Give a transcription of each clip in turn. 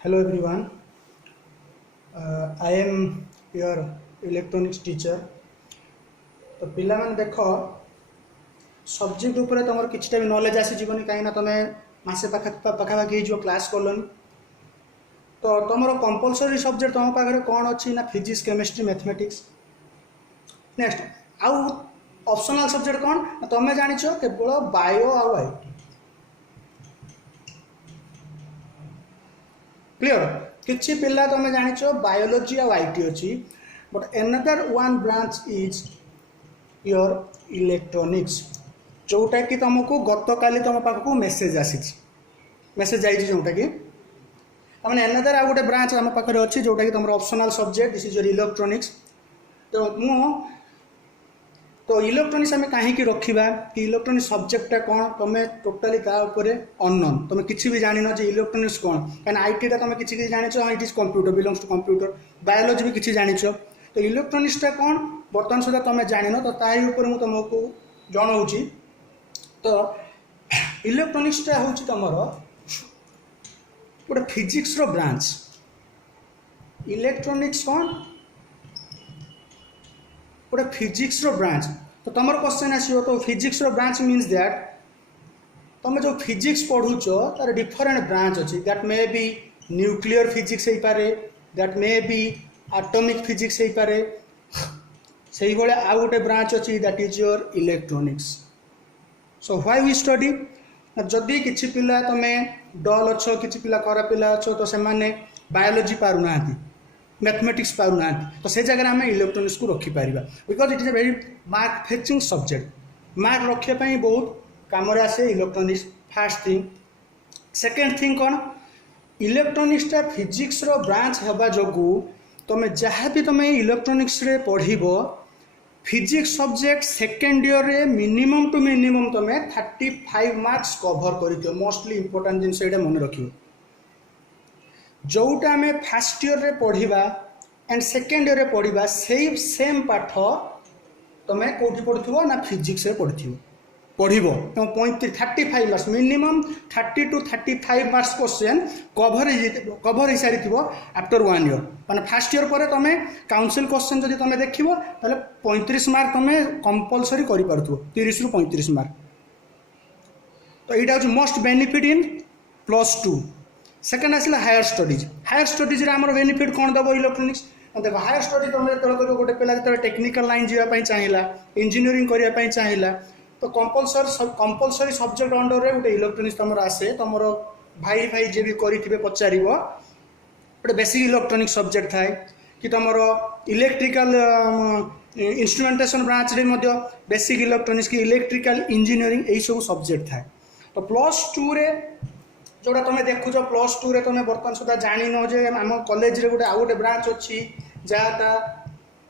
Hello everyone, I am your electronics teacher. तो पिला मन देख सब्जेक्ट उपरे तुम किछटा भी नॉलेज आसी जीवन कहीं तुम मासे पाखापाखि जो क्लास कलनि तो तुम कंपलसरी सब्जेक्ट तुम पाखे कौन अच्छी ना फिजिक्स केमिस्ट्री मैथमेटिक्स नेक्स्ट आउ ऑप्शनल सब्जेक्ट कौन तुम जानिछ केवल बायो आउ आईटी क्लियर किछि पिला तुम जानिछ बायोलॉजी आउ आईटी अच्छी but another one branch is your electronics जोटा कि तुमको गत काली तुम पाखक मेसेज आसी मेसेज आई जोटा कि मैंने एनदर आ गोटे ब्रांच आम पाखे अच्छी जोटा कि तुम optional subject this is your electronics तो इलेक्ट्रॉनिक्स आम कहीं रखा कि इलेक्ट्रॉनिक्स सब्जेक्टा कौन तुम टोटाली अननोन तुम किसी भी जान जे इलेक्ट्रॉनिक्स कौन कहीं आईटी तुम किसी जान it is computer belongs to computer biology भी किसी जान तो इलेक्ट्रॉनिक्सटा कौन बर्तमान सुधा तुम जान तो ताही ऊपर तुमको जनाऊँगी तो इलेक्ट्रॉनिक्सटा हूँ तुम गोटे फिजिक्स रो ब्रांच इलेक्ट्रॉनिक्स कौन गोटे फिजिक्स रो ब्रांच तो तुम क्वेश्चन आसो तो फिजिक्स रो ब्रांच मीन्स दैट तुम जो फिजिक्स पढ़ुच तार डिफरेंट ब्रांच अच्छी that may be nuclear physics हो पारे that may be atomic physics हो पारे से भाई आउ गोटे ब्रांच अच्छी that is your electronics so why we study जदि किसी पिला तुम डल अच्छो किसी पिला खराब पिला अच्छो तो से बायोलॉजी पारुना मैथमेटिक्स पारुना तो से जगह आम इलेक्ट्रॉनिक्स को रखिपर because it is a very mark fetching subject mark रखापी बहुत कम आसे electronics first thing second thing कौन इलेक्ट्रॉनिक्सटा फिजिक्स रो ब्रांच हवा जो तुम जहाँ भी तुम इलेक्ट्रॉनिक्स रे पढ़ो फिजिक्स सब्जेक्ट सेकेंड ईयर रे मिनिमम टू मिनिमम तुम 35 मार्क्स कवर कर मोस्टली इंपोर्टेंट जिनस मन रख जोटा आम फास्ट ईयर रे पढ़ा एंड सेकेंड ईयर रे पढ़ा से सेम पाठ तुम कौटी पढ़ो ना फिजिक्स रे पढ़ो 35 marks minimum 30 to 35 marks question cover हो सारी आफ्टर 1 ईयर मैंने फास्ट ईयर पर तुम काउंसिल क्वेश्चन जब तुम देख 35 मार्क तुम कंपलसरी कर 30 ରୁ 35 मार्क तो यहाँ हूँ मोस्ट बेनिफिट इन +2 सेकेंड आसला हायर स्टडीज आम बेनिफिट कौन दब इलेक्ट्रॉनिक्स देखो हायर स्टडी तुम जो गोटे पिला जो टेक्निकल लाइन जावाई चाहिए इंजीनियरिंग करने चाहिए तो कंपलसरी सब्जेक्ट अंडर रे गोटे इलेक्ट्रॉनिक्स तुम आसे तुम भाई भाई जे भी करेंगे पचार गोटे बेसिक इलेक्ट्रॉनिक सब्जेक्ट थाए कि तुम इलेक्ट्रिकल इंस्ट्रूमेंटेशन ब्रांच रे मध्य बेसिक इलेक्ट्रॉनिक्स की इलेक्ट्रिकल इंजीनियरिंग यही सब सब्जेक्ट थाए तो +2 रे जोड़ा तुम देखुच +2 रे तुम बर्तमान सुधा जान जे आम कॉलेज रे गोटे आउ गोटे ब्रांच अच्छी जहाँटा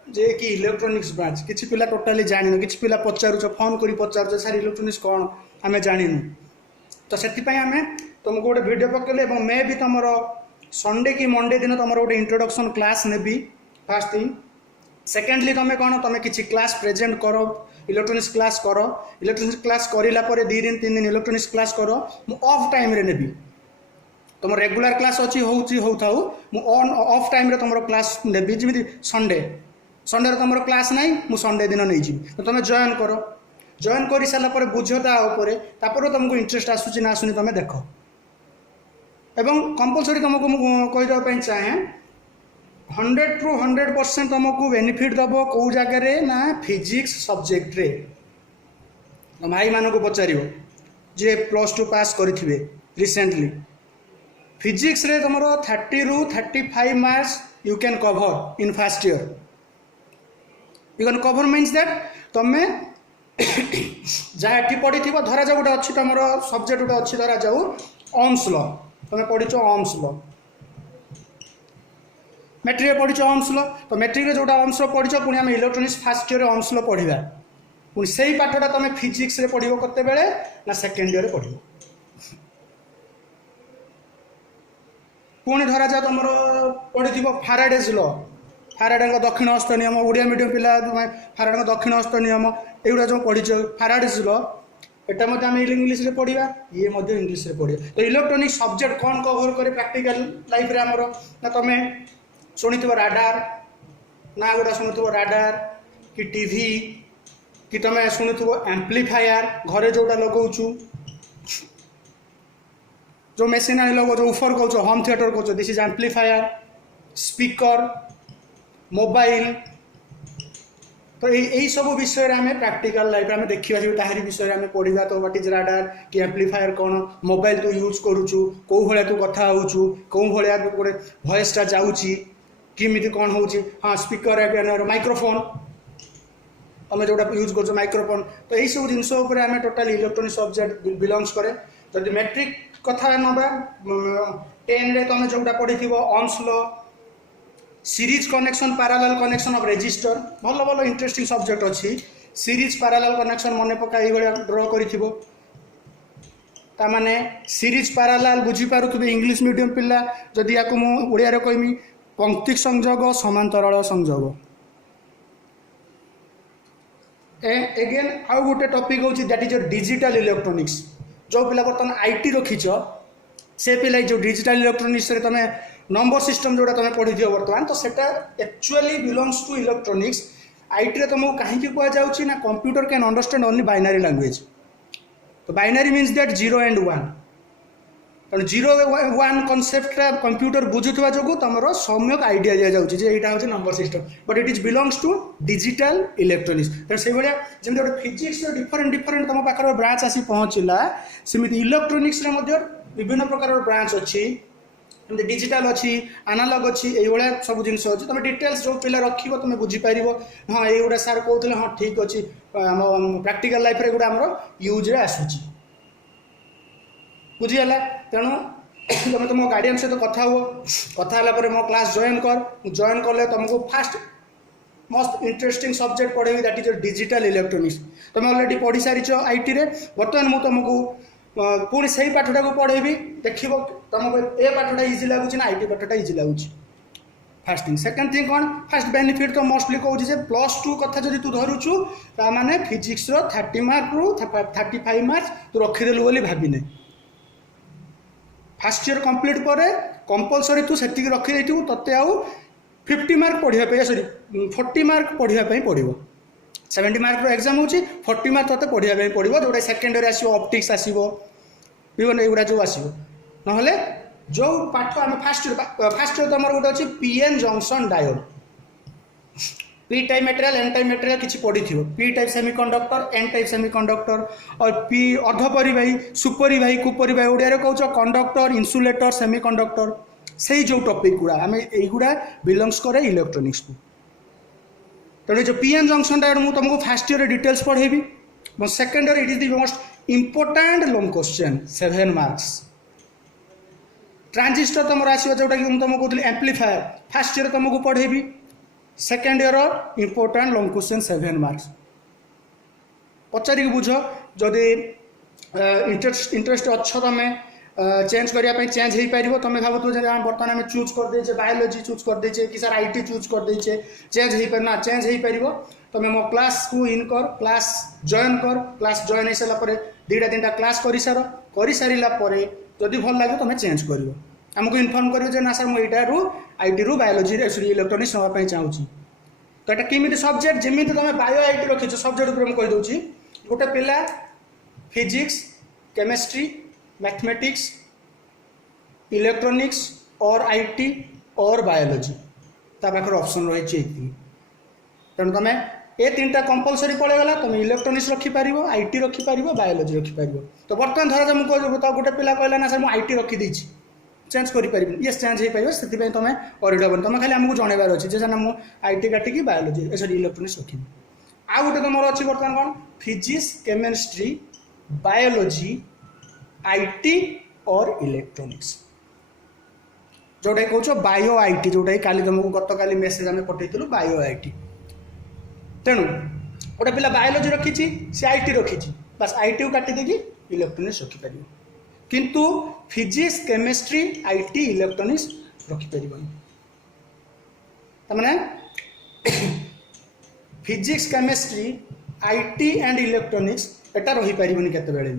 जे कि इलेक्ट्रॉनिक्स ब्रांच किसी पिला टोटाली जान कि पिला पचारुच फोन कर पचारुच सर इलेक्ट्रॉनिक्स कौन आम जानू तो से आम तुमको गोटे वीडियो पकेले मे भी तुम संडे कि मंडे दिन तुम गोटे इंट्रोडक्शन क्लास नेबी फास्ट थिंग सेकेंडली तुम कौन तुम किसी क्लास प्रेजेंट कर इलेक्ट्रॉनिक्स क्लास करला 2 दिन 3 दिन इलेक्ट्रॉनिक्स क्लास कर मु ऑफ टाइम रे नेबी तुम रेगुलर क्लास अच्छी हो थाउ मु ऑफ टाइम रे तुम क्लास नेबी जमी संडे तुम क्लास ना मु संडे दिन नहीं जी तो तुम जॉइन कर सारापर बुझ तापर तुमको इंटरेस्ट आसूँ ना आसुनी तुम देख एवं कंपलसरी तुमको मुझे चाहे 100 to 100% तुमको बेनिफिट दब कौ जगार ना फिजिक्स सब्जेक्ट रे भाई मान को पचार जे +2 पास करेंगे रिसेंटली फिजिक्स रे तुम 30 ରୁ 35 marks you can cover in fast year you can cover means that तुम जहाँ पढ़ी धरा जाऊ गोटे अच्छी तुम सब्जेक्ट गोटे अच्छी धरा जाऊ ओम्स लॉ तुम पढ़ी ओम्स लॉ मैट्रिक पढ़ी ओम्स लॉ तो मैट्रिक जोटा ओम्स लॉ पढ़ी पुणी आम electronics fast year Ohm's law पढ़ा पुणी से ही पाठटा तुम फिजिक्स रे पढ़ो कते बेले ना सेकेंड ईयर पढ़ो पुणी धरा जा तुम पढ़ी फाराडेज लॉ फाराडे दक्षिण हस्त नियम ओडिया मीडियम पिला फाराडे दक्षिण हस्त नियम एगुड़ा जो पढ़ी फाराडेज लॉ एटा मध्य आम इंग्लीश रे पढ़ा ये मध्य इंग्लीश रे पढ़ा तो इलेक्ट्रोनिक सब्जेक्ट कौन कवर करे प्रैक्टिकल लाइफ रे आमर ना तुम शुणिथिबो राडार ना गुड़ा शुणुथिबो राडार कि टीवी कि तुम शुणुथिबो एम्प्लीफायर घरे जोटा लगाउछु जो मेसीन आनी लगाउछ उफर कहूछ होम थिएटर कहूछ this is amplifier speaker mobile तो यही सब विषय आम प्रैक्टिकल लाइफ में देखा ताहरी विषय आम पढ़ा तो व्हाट इज राडार कि एम्प्लीफायर कौन मोबाइल तू यूज करुचु कौ भाया तू कथा होचु कौ भाया गोटे वॉइसटा जाऊँगी किमिति कौन हो हाँ स्पीकर माइक्रोफोन आम जोटा यूज कर माइक्रोफोन तो यही सब जिनस आम टोटाल इलेक्ट्रोनिक सब्जेक्ट बिलंगस करे जब मैट्रिक कथा नवा 10 रे तुम जोटा पढ़ी Ohm's law series connection parallel connection of resistor भल भल इंटरेस्टिंग सब्जेक्ट अच्छी सीरीज पैरेलल कनेक्शन मन पका ये ड्र कर सीरीज पैरेलल बुझीपारे इंग्लिश मीडियम पिला जदि या मुझे कहमी पंक्तिक संजोग समांतराल संजोग एगेन आउ गोटे टॉपिक होची दैट इज डिजिटल इलेक्ट्रॉनिक्स जो पिला बर्तमान आईटी रखीच से पिला जो डिजिटल इलेक्ट्रॉनिक्स रे तमे नंबर सिस्टम जोटा तुम पढ़ी दियो बर्तमान तो सेटा actually belongs to electronics IT रे तुमको कहीं कह जाउची ना computer can understand only binary language तो बाइनरी मीन्स दैट 0 and 1 तेणु 0 1 कनसेप्ट कंप्यूटर बुझुवा जो तुम सम्यक आइडिया दि जाऊँगी जे यहाँ हूँ number system but it is belongs to digital electronics तेणु से भाया जमी गोटे फिजिक्स डिफरेंट डिफरेंट तुम पाखे ब्रांच आसी पहुँचला सेमती इलेक्ट्रोनिक्स विभिन्न प्रकार ब्रांच अच्छी डिजिटल अच्छी एनालॉग अच्छी ये सब जिन अच्छी तुम डिटेल्स जो पिला रख तुम बुझीपार हाँ ये सार कहते हाँ ठीक अच्छे प्रैक्टिकल लाइफ रे गुड़ा आमर यूज आसूची बुझीगला तेणु तुम तुम गार्डियन सहित कथा हुआ कथा मो क्लास जॉइन कले तुमको फास्ट मस्त इंटरेस्टिंग सब्जेक्ट पढ़ेबी दैट इज डिजिटल इलेक्ट्रॉनिक्स तुम ऑलरेडी पढ़ी सारी आईटी रे बर्तमान मुझे तुमको पुणी से ही पाठटा को पढ़ेबी देख तुमको ए पाठटा इजी लगुच ना आईटी पाठटा इजी लगुच फास्ट थिंग सेकेंड थिंग कौन फास्ट बेनिफिट तो मोस्टली कहूँ +2 कथा जब तू धरुचु ताने फिजिक्स 30 मार्क रु 35 मार्क्स तू रखीदेलु बोली भाविने फास्ट इयर कंप्लीट पर कंपलसरी तू से रखी ते आउ 50 मार्क पढ़ाई सॉरी 40 मार्क पढ़ाई पड़ो 70 मार्क एग्जाम हो 40 मार्क ते पढ़ाई पड़ो जोटा सेकेंड ईयर आसो ऑप्टिक्स आसो विभिन्न युवा जो आसो ना जो पाठ आम फास्ट ईयर तुम गोटे अच्छी PN junction diode P type material N type material किसी पढ़ी थी P type semiconductor N type semiconductor और पी अर्धपरिवाही सुपरिवाही कुपरिवाही ओडिया कौच कंडक्टर इन्सुलेटर सेमीकंडक्टर से जो टॉपिक गुड़ा आम युवा बिलोंग्स करे इलेक्ट्रोनिक्स को तेणु जो पीएन जंक्शन डायोड मुझे तुमको फास्ट ईयर डिटेल्स पढ़ेबी second year it is the most important long question 7 marks transistor तुम आसो जोटा कि तुमको कहती एम्प्लीफायर फास्ट ईयर तुमको पढ़ेबी second year important long question 7 marks पचारिक बुझ जदि इंटरेस्ट अच्छ तुम चेंज करने चेंज हो पार तुम भावुथ बर्तमान आम चूज करदे बायोलोजी चूज करदे कि सर आईटी चूज करदे चेंज हो पार ना चेंज हो पार तुम मो क्लास को इन क्लास जॉइन कर क्लास जॉइन हो सारापर 2-3 क्लास कर सारापर जदि भल लगे तुम चेंज कर आमको इनफर्म कर ना सर मुझे आईटी रु बायोलोजी इलेक्ट्रोनिक्स नापी चाहूँगी तो ये किमी सब्जेक्ट जमी तुम बायो आईटी रखीच सब्जेक्ट उपर कहीदे गोटे पिला फिजिक्स केमिस्ट्री मैथमेटिक्स इलेक्ट्रोनिक्स और आईटी और बायोलोजी ता पाखे ऑप्शन रही तेणु तुम ये 3टा कंपलसरी पड़ेगा तुम इलेक्ट्रोनिक्स रखिपार आईटी रखिपार बायोलोजी रखिपार तो बर्तमान धर मुझे गोटे पिला कहला ना सर मुझे आईटी रखीदे चेंज करें ये चेंज हो पार से तुम ऑरिड हेन तुम खाली आमको जनइबार अच्छे सर मुझे आईटी काटिकी बायोलोजी सॉरी इलेक्ट्रोनिक्स रखी आउ गोटे तुम अच्छी बर्तमान कौन फिजिक्स केमिस्ट्री बायोलोजी आईटी और इलेक्ट्रोनिक्स जोटा कौच बायो आईटी जोटा काली तुमको गत काली मेसेज आम पठेलु बायो आईटी तेणु गोटे पिला बायोलोजी रखी सी आईटी रखी बस आईटी को काटी देगी इलेक्ट्रोनिक्स रखिपार किंतु फिजिक्स केमिस्ट्री आईटी इलेक्ट्रोनिक्स रखिपार तमाने physics chemistry IT and electronics एटा रही पारिबनी केतेबेले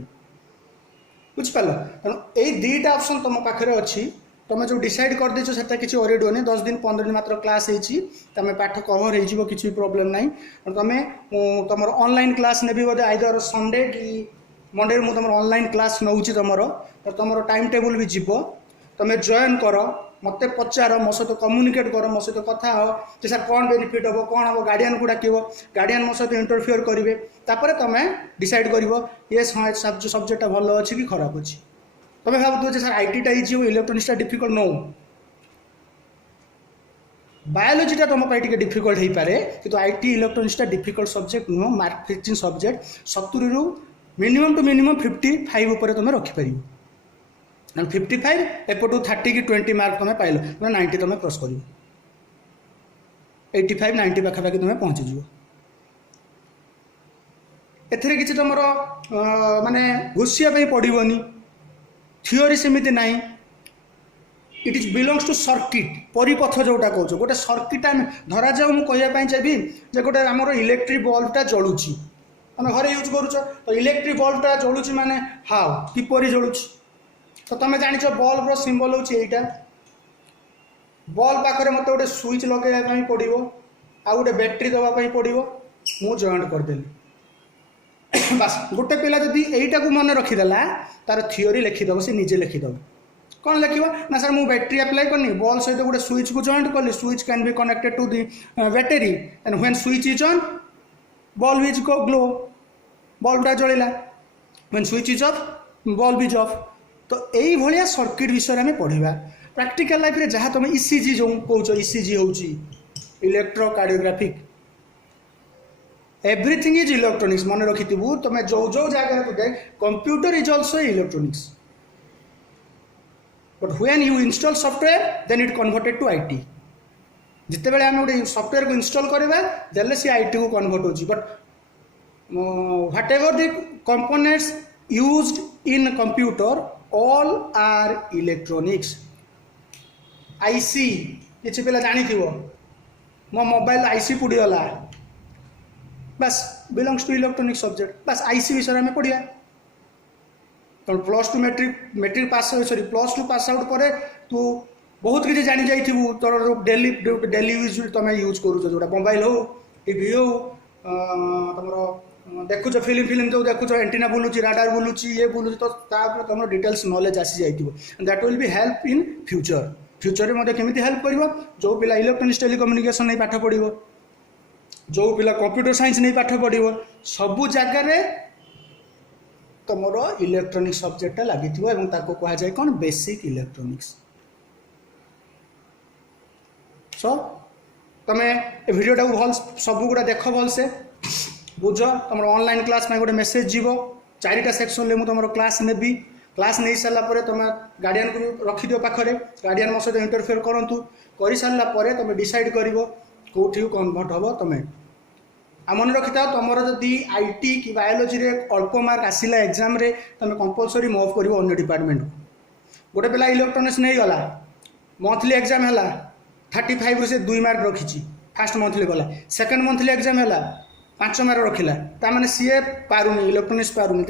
बुझिपार तेणु यही दुईटा ऑप्शन तुम पाखे अच्छी तुम जो डिसाइड कर देछ से किसी ओरिड होनी 10 दिन 15 दिन मात्र क्लास होमें पाठ कवर हो किसी प्रोब्लेम ना तुम तुम ऑनलाइन क्लास नेबी बोधे आइदर संडे कि मंडे मुझे तुम ऑनलाइन क्लास नौ तुम तो तुम टाइम टेबल भी जीव तुम जॉइन कर मत पचार मो सहित कम्युनिकेट कर मो सहित कथा हो जे सर कौन बेनिफिट हम कौन हम गार्डियन को डाक गार्डियन मो सहित इंटरफियर करेंगे तापर तुम डिसाइड कर ये सब्जेक्ट भल अच्छी कि खराब अच्छी तुम भावुव सर आईटीटा इजी हो इलेक्ट्रोनिक्सटा डिफिकल्ट नो बायोलोजीटा तुम डिफिकल्ट हो पारे कि आईटी इलेक्ट्रोनिक्सटा डिफिकल्ट सब्जेक्ट नुह मार्क फिक्सिंग सब्जेक्ट 70 रु मिनिमम टू मिनिमम 55 उपर तुम रखिपर 55 एपटू 30 कि 20 मार्क तुम पाइल 90 तुम क्रॉस कर 85 90 पाखापाखि तुम पहुँचीज एथिरे किसी तुम माने घुषिया पड़ोनी थियोरी सेमती ना it is belongs to circuit परिपथ जोटा कौच गोटे सर्किट आम धरा जाऊ मुझे चाहिए जे गोटे आम इलेक्ट्रिक बल्बटा जलुची आम घरे यूज करुच तो इलेक्ट्रिक बल्बटा जलुची माने हाउ किपरि जलुची तो तुम जाच बल्बर सिंबल हूँ यहाँ बल्ब पाखे मत गोटे स्विच लगे पड़ो आ गए बैटेरी दवाई पड़ो मु जॉइंट करदेली बास गोटे पिला जदि यहीटा को मन रखीदेला तार थियोरी लिखिदेव से निजे लिखिदेव कौन लिख ना सर मुझे बैटेरी अप्लाई करनी बॉल सहित गोटे स्विच को जॉइंट कली switch can be connected to the battery and when switch is on bulb is को ग्लो बल्बटा जलिला when switch is off bulb is off तो यही भाया सर्किट विषय में पढ़ा प्रैक्टिकल लाइफ रे जहाँ तुम ईसीजी जो कौच ईसीजी हूँ इलेक्ट्रोकार्डियोग्राफिक एवरीथिंग इज इलेक्ट्रोनिक्स मन रखी तुम जो जो जगह computer is also electronics but when you install software then it converted to IT जिते बड़े आम गोटे सॉफ्टवेयर को इंस्टॉल करवा देले सी आईटी को कन्वर्ट होची but whatever the components used in computer all are electronics IC किसी पिला जानी मो मोबाइल आईसी पुड़ीगला बस बिलोंग्स टू इलेक्ट्रोनिक सब्जेक्ट बस आईसी विषय में पढ़िया तो +2 matric pass sorry +2 pass out पर तू बहुत किसी जानी जाइथिबु तोर डेली यूज तुम यूज करूछ जोटा मोबाइल हो टीवी हो तुम देखुच फिल्म जो देखुच एंटीना बुलूची राडार बुलूची ये बुलूची तो तुम डिटेल्स नॉलेज आसी जाइथिबो that will be help in future में केमिति हेल्प करिवो जो पिला इलेक्ट्रोनिक्स टेलीकम्युनिकेशन नहीं पाठ पढ़िवो जो पिला कंप्यूटर साइंस नहीं पाठ पढ़िवो सबु जगह तुम इलेक्ट्रोनिक सब्जेक्ट लगी कह जाए कौन बेसिक इलेक्ट्रोनिक्स सो तुम ए वीडियोटा को भल सब गुड़ा देख भल से बुझ तुम ऑनलाइन क्लास में गोटे मेसेज जीव 4टा सेक्शन में तुम क्लास नेबी क्लास नहीं सारापर तुम गार्डियन को रखिद पाखे गार्डियन मो सहित इंटरफेयर करूँ कर सारापर तुम डिसाइड कर कौटी कन्वर्ट हम तुम मन रखी था तुम जदि आईटी कि बायोलोजी रे अल्प मार्क आसला एग्जाम रे तुम कंपलसरी मूव कर अन्य डिपार्टमेंट गोटे पिला इलेक्ट्रोनिक्स नहीं गला मंथली एग्जाम है 35 से 2 मार्क रखी फास्ट मंथली गला सेकेंड मंथली एग्जाम है 5 मार्क रखिला ताने सीए पारुनी इलेक्ट्रोनिक्स पारुनी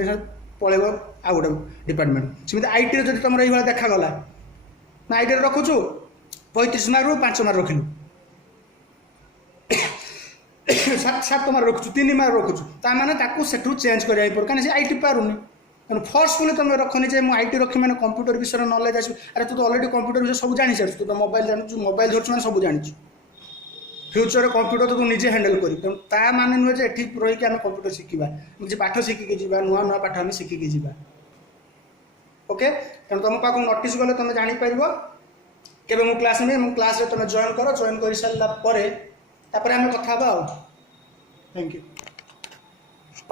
पलैब आ गोटे डिपार्टमेंट सेमती आईटी जब तुम ये देखागला ना आईटी रखुचु 35 मार्क रू 5 मार्क रखिलु 7 मार्क रखुचु 3 मार्क रखुचु ताने सेठू चेंज करा पड़े कहीं आईटी पारुनी फोर्सफुली तुम रखनी जे मुझे आईटी रखी मैंने कंप्यूटर विषय नॉलेज आस अरे तू तो ऑलरेडी कंप्यूटर विषय सब जानी सारी तू तो मोबाइल जानू मोबाइल धरु मैंने सब जानी फ्यूचर कंप्यूटर तो तू निजे हैंडल कर तेणु ता माने नुहे जे एठी रही आम कंप्यूटर शिखा मुझे पाठ शिखिकी जा नुआ नुआ पाठ आम शिखिकी जा ओके तेणु तुम पाक नोटिस गले तुम जापर केवे मो क्लास में क्लास तुम जॉइन कर सारापर आम कथा थैंक यू।